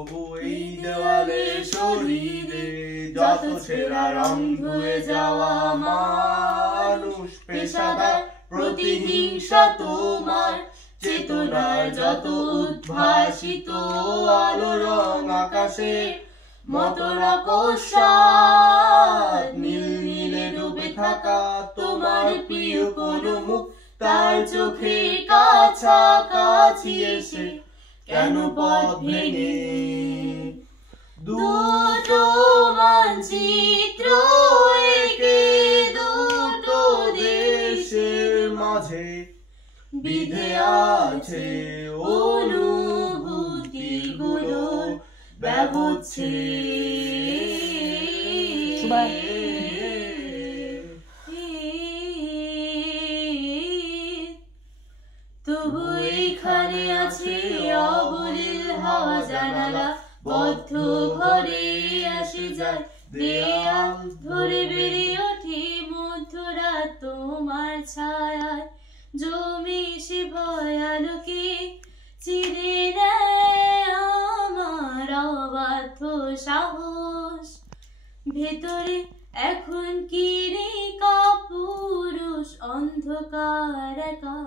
তবু এই দেওয়ালে শরীরে যত ছেঁড়া রং ধুয়ে যাওয়া মানুষ পেশাদার প্রতিহিংসা তোমার চেতনার যত উদ্ভাসিত আলো রং আকাশে মত রকস্বাদ নীল নীলে ডুবে থাকা তোমার প্রিয় কোন মুখ তার চোখে কাছাকাছি এসে কেন পথ ভেঙে দুটো মানচিত্র এঁকে দুটো দেশের মাঝে বিধে আছে অনুভূতিগুলো ব্যবচ্ছে তবু এইখানে আছে অবলীল হাওয়া জানালা বদ্ধ ঘরে আসে যায় দেয়াল ধরে বেরিয়ে ওঠে মধ্যরাত তোমার ছায়ায় জমে সে ভয়ালোকে চিরে নেয় আমার অবাধ্য সাহস ভেতরে এখন কি রে কাপুরুষ অন্ধকার একা